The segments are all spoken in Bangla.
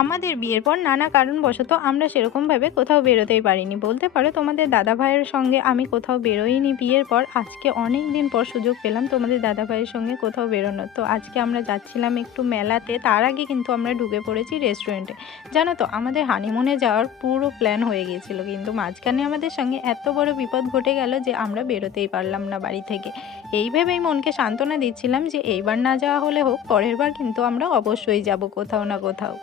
আমাদের বিয়ের পর নানা কারণবশত আমরা সেরকমভাবে কোথাও বেরোতেই পারিনি, বলতে পারো তোমাদের দাদা ভাইয়ের সঙ্গে আমি কোথাও বেরোইনি বিয়ের পর। আজকে অনেক দিন পর সুযোগ পেলাম তোমাদের দাদা ভাইয়ের সঙ্গে কোথাও বেরোনোর। তো আজকে আমরা যাচ্ছিলাম একটু মেলাতে, তার আগে কিন্তু আমরা ঢুকে পড়েছি রেস্টুরেন্টে। জানো তো আমাদের হানিমুনে যাওয়ার পুরো প্ল্যান হয়ে গিয়েছিল, কিন্তু মাঝখানে আমাদের সঙ্গে এত বড় বিপদ ঘটে গেল যে আমরা বেরোতেই পারলাম না বাড়ি থেকে। এই ভেবেই মনকে সান্ত্বনা দিচ্ছিলাম যে এইবার না যাওয়া হলে হোক, পরের বার কিন্তু আমরা অবশ্যই যাব কোথাও না কোথাও।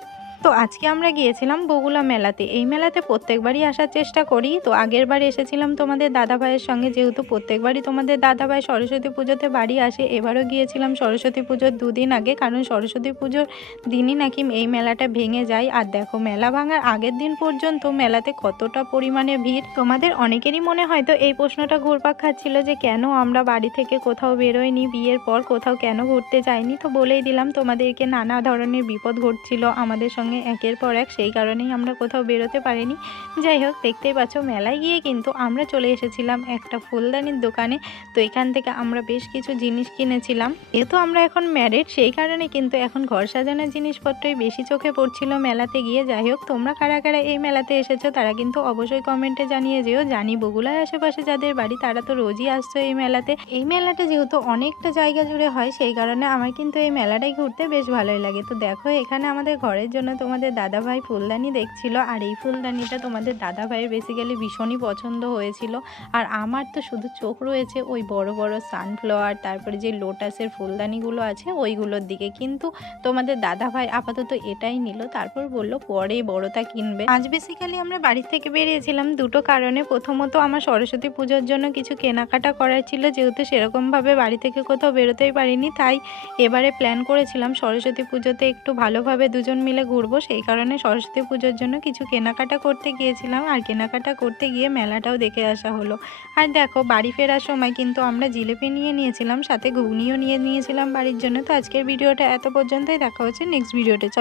তো আজকে আমরা গিয়েছিলাম বগুলা মেলাতে। এই মেলাতে প্রত্যেকবারই আসার চেষ্টা করি। তো আগের বার এসেছিলাম তোমাদের দাদা ভাইয়ের সঙ্গে, যেহেতু প্রত্যেকবারই তোমাদের দাদা ভাই সরস্বতী পুজোতে বাড়ি আসে। এবারও গিয়েছিলাম সরস্বতী পুজোর দুদিন আগে, কারণ সরস্বতী পুজোর দিনই নাকি এই মেলাটা ভেঙে যায়। আর দেখো মেলা ভাঙার আগের দিন পর্যন্ত মেলাতে কতটা পরিমাণে ভিড়। তোমাদের অনেকেরই মনে হয়তো এই প্রশ্নটা ঘুরপাক খাচ্ছিল যে কেন আমরা বাড়ি থেকে কোথাও বেরোইনি, বিয়ের পর কোথাও কেন ঘুরতে যাইনি। তো বলেই দিলাম তোমাদেরকে, নানা ধরনের বিপদ ঘটছিল আমাদের সঙ্গে একের পর এক, সেই কারণেই আমরা কোথাও বেরোতে পারিনি। যাই হোক, দেখতেই পাচ্ছ মেলায় গিয়ে কিন্তু আমরা চলে এসেছিলাম একটা ফুলদানির দোকানে। তো এখান থেকে আমরা বেশ কিছু জিনিস কিনেছিলাম। যেহেতু আমরা এখন ম্যারিড, সেই কারণে কিন্তু এখন ঘর সাজানোর জিনিসপত্রই বেশি চোখে পড়ছিল মেলাতে গিয়ে। যাই হোক, তোমরা কারা কারা এই মেলাতে এসেছো তারা কিন্তু অবশ্যই কমেন্টে জানিয়ে যেও। জানি বগুলার আশেপাশে যাদের বাড়ি তারা তো রোজই আসছো এই মেলাতে। এই মেলাটা যেহেতু অনেকটা জায়গা জুড়ে হয়, সেই কারণে আমার কিন্তু এই মেলাটাই ঘুরতে বেশ ভালোই লাগে। তো দেখো এখানে আমাদের ঘরের জন্য তোমাদের দাদা ভাই ফুলদানি দেখছিল, আর এই ফুলদানিটা তোমাদের দাদা ভাইয়ের বেসিক্যালি ভীষণই পছন্দ হয়েছিল। আর আমার তো শুধু চোখ রয়েছে ওই বড় বড় সানফ্লাওয়ার, তারপরে যে লোটাসের ফুলদানিগুলো আছে ওইগুলোর দিকে, কিন্তু তোমাদের দাদা ভাই আপাতত এটাই নিল, তারপর বলল পরে বড়টা কিনবে। আজ বেসিক্যালি আমরা বাড়ি থেকে বেরিয়েছিলাম দুটো কারণে। প্রথমত আমার সরস্বতী পুজোর জন্য কিছু কেনাকাটা করার ছিল, যেহেতু সেরকমভাবে বাড়ি থেকে কোথাও বেরোতেই পারিনি, তাই এবারে প্ল্যান করেছিলাম সরস্বতী পুজোতে একটু ভালোভাবে দুজন মিলে ঘুরবো। সেই কারণে সরস্বতী পুজোর জন্য কিছু কেনাকাটা করতে গিয়েছিলাম, আর কেনাকাটা করতে গিয়ে মেলাটাও দেখে আসা হলো। আর দেখো বাড়ি ফেরার সময় কিন্তু আমরা জিলেপি নিয়ে নিয়েছিলাম, সাথে ঘুগনিও নিয়ে নিয়েছিলাম বাড়ির জন্য। তো আজকের ভিডিওটা এত পর্যন্তই, দেখা হচ্ছে নেক্সট ভিডিওতে। চলো।